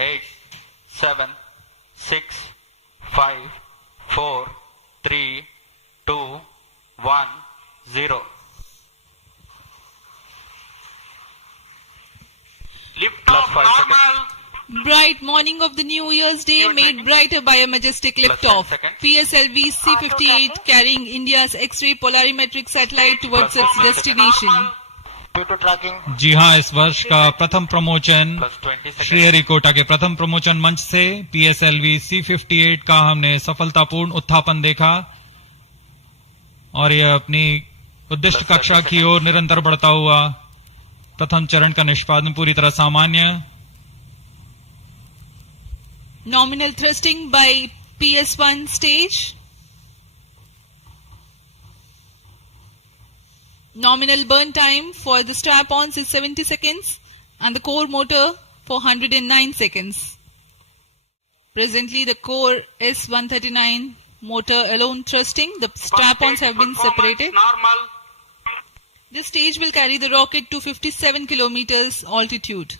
8, 7, 6, 5, 4, 3, 2, 1, 0. Lift Plus off 5 normal. Bright morning of the New Year's Day made brighter by a majestic liftoff. 10 seconds. PSLV C-58 carrying India's X-ray polarimetric satellite towards its destination. Due to tracking. जी हाँ, इस वर्ष का प्रथम promotion Plus 20 seconds. Sriharikota के प्रथम promotion मंच से PSLV C-58 का हमने सफलतापूर्ण उत्थापन देखा और यह अपनी उद्दिष्ट कक्षा की ओर निरंतर बढ़ता हुआ प्रथम चरण का निष्पादन पूरी तरह सामान्य. Nominal thrusting by PS1 stage. Nominal burn time for the strap-ons is 70 seconds and the core motor for 109 seconds. Presently the core S139 motor alone thrusting. The strap-ons have been separated. Normal. This stage will carry the rocket to 57 kilometers altitude.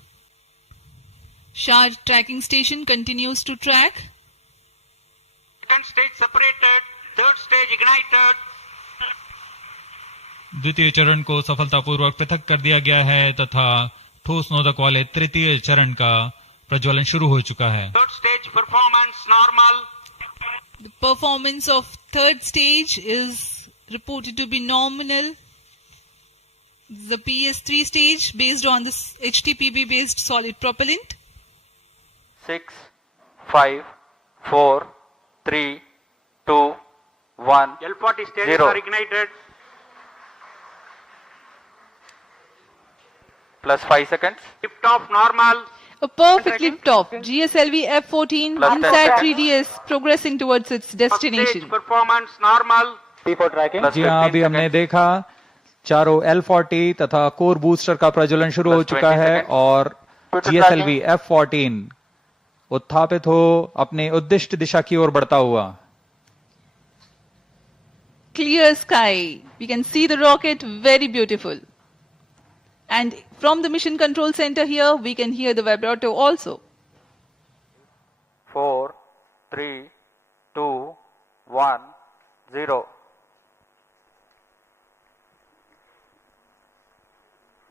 Shah tracking station continues to track. Second stage separated. Third stage ignited. द्वितीय चरण को सफलतापूर्वक पृथक कर दिया गया है तथा ठोस नोदक वाले तृतीय चरण का प्रज्वलन शुरू हो चुका है. Third stage performance normal. The performance of third stage is reported to be nominal. The PS3 stage based on this HTPB based solid propellant. 6, 5, 4, 3, 2, 1, L40 stages 0. are ignited. Plus 5 seconds. Lift off normal. A perfect liftoff. GSLV F-14 Plus 10 INSAT seconds. 3DS progressing towards its First destination. stage performance normal. Plus जी हाँ, 15 अभी हमने seconds. देखा चारों L40 तथा core booster का प्रज्वलन शुरू हो Plus चुका 20 है seconds. और GSLV F-14 उत्थापित हो अपने उद्दिष्ट दिशा की ओर बढ़ता हुआ. Clear sky. We can see the rocket, very beautiful. And from the mission control center here, we can hear the vibrato also. 4, 3, 2, 1, 0.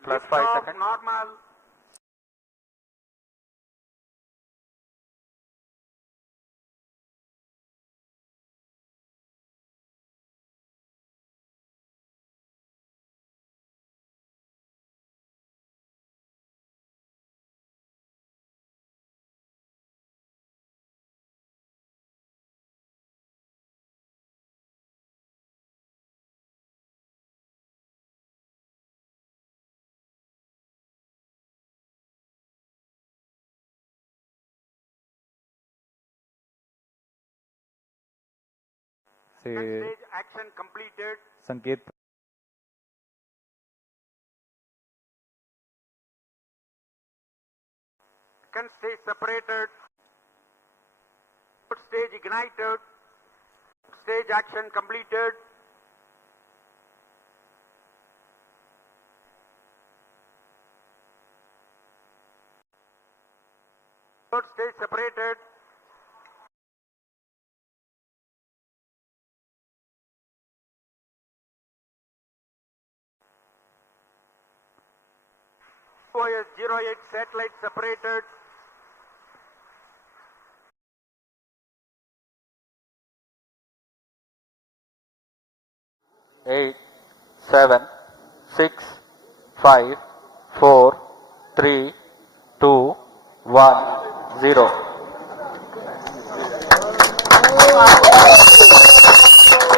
Plus Lift 5 off seconds. normal. से Second stage action completed. संकेत Second stage separated. Third stage ignited. Stage action completed. Third stage separated. OS-08 satellite separated. Eight, 7, 6, 5, 4, 3, 2, 1, 0.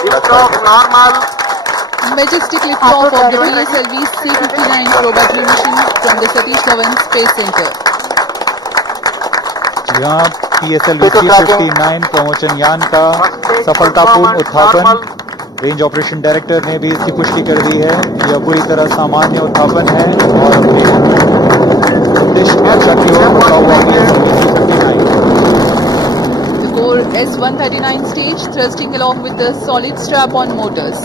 Lift off normal. Majestic liftoff of the PSLV C-59 probatory mission from the Satish Dhawan Space Center. यहाँ PSLV C-59 promotion यान का सफलतापूर्ण उत्थापन range operation director ने भी इसकी पुष्टि कर दी है. यह पूरी तरह सामान्य उत्थापन है और अपने उद्देश्य कक्षा की ओर बढ़ता हुआ C-59. The core S139 stage thrusting along with the solid strap-on motors.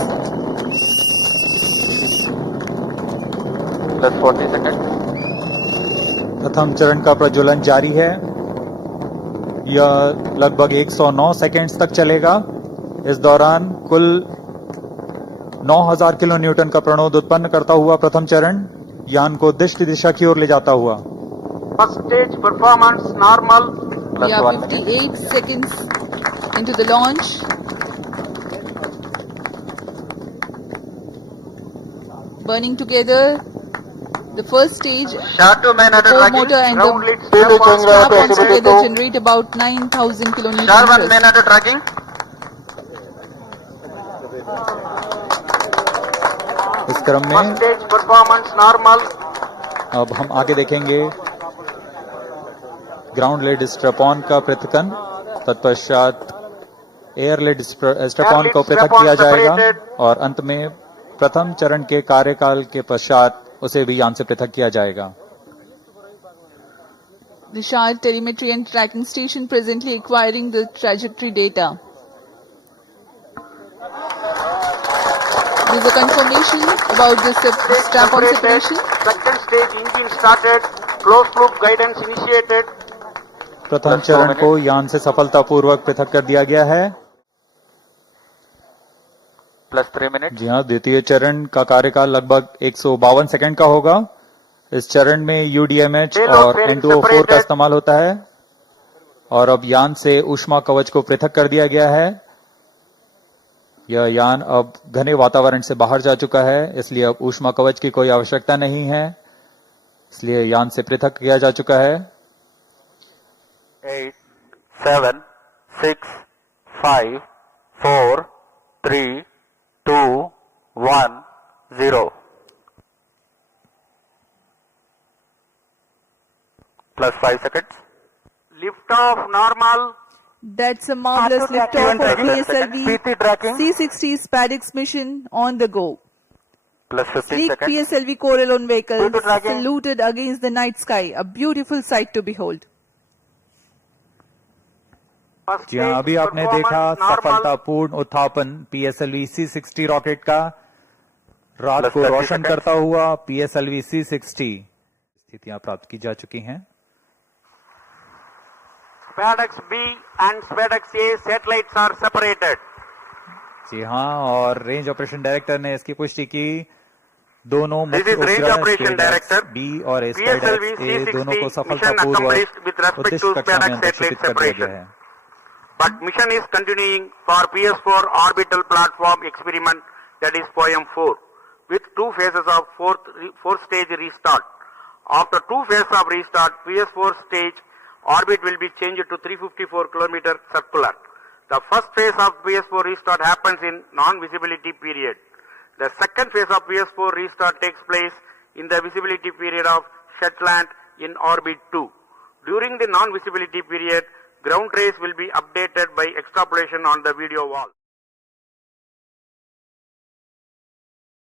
Plus 40 seconds. प्रथम चरण का प्रज्वलन जारी है. यह लगभग 109 सेकेंड्स तक चलेगा। इस दौरान कुल 9000 किलो न्यूटन का प्रणोद उत्पन्न करता हुआ प्रथम चरण यान को दिश दिशा की ओर ले जाता हुआ। First stage performance normal. We are 58 seconds into the launch. Burning together the first stage, Start to main under core tracking. motor and Ground the lead strap-on strap-ons activity together 2. generate about 9,000 kilonewton Star 1 thrust. main under tracking. इस क्रम First में stage performance normal. अब हम आगे देखेंगे ground lead strap-on का पृथक्करण, तत्पश्चात एयर लेड स्ट्रैप-ऑन को पृथक किया जाएगा और अंत में प्रथम चरण के कार्यकाल के पश्चात उसे भी यान से पृथक किया जाएगा। The Shard telemetry and tracking station presently acquiring the trajectory data. There is a confirmation about the strap-on Separated. separation. Second stage engine started. Closed loop guidance initiated. प्रथम चरण को यान से सफलतापूर्वक पृथक कर दिया गया है। +3 minutes. जी हाँ, द्वितीय चरण का कार्यकाल लगभग 152 सेकंड का होगा। इस चरण में UDMH और N2O4 का इस्तेमाल होता है और अब यान से ऊष्मा कवच को पृथक कर दिया गया है। यह यान अब घने वातावरण से बाहर जा चुका है, इसलिए अब ऊष्मा कवच की कोई आवश्यकता नहीं है, इसलिए यान से पृथक किया जा चुका है। 8, 7, 6, 5, 4, 3, 2, 1, 0. +5 seconds. Liftoff normal. That's a marvelous liftoff of PSLV PT tracking. C60 SPADX mission on the go. +15 Sleek seconds. PSLV Corelon vehicle PT tracking. saluted against the night sky, a beautiful sight to behold. First जी हाँ, stage अभी आपने देखा performance normal. सफलतापूर्ण उत्थापन PSLV C60 rocket का रात Plus को 30 रोशन seconds. करता हुआ PSLV C60 स्थितियां प्राप्त की जा चुकी हैं। SPADX B and SPADX A satellites are separated. जी हाँ, और रेंज ऑपरेशन डायरेक्टर ने इसकी पुष्टि की। दोनों This मुख्य is Range उपग्रह Operation SPADX Director. B और PSLV SPADX A दोनों को C60 mission accomplished सफलतापूर्वक with respect उद्दिष्ट to कक्षा में SPADX अंतर्क्षेपित satellite कर दिया गया separation. है। But mission is continuing for PS4 orbital platform experiment, that is POEM-4, with two phases of fourth stage restart. After two phases of restart, PS4 stage orbit will be changed to 354 km circular. The first phase of PS4 restart happens in non-visibility period. The second phase of PS4 restart takes place in the visibility period of Shetland in orbit 2. During the non-visibility period, ground trace will be updated by extrapolation on the video wall.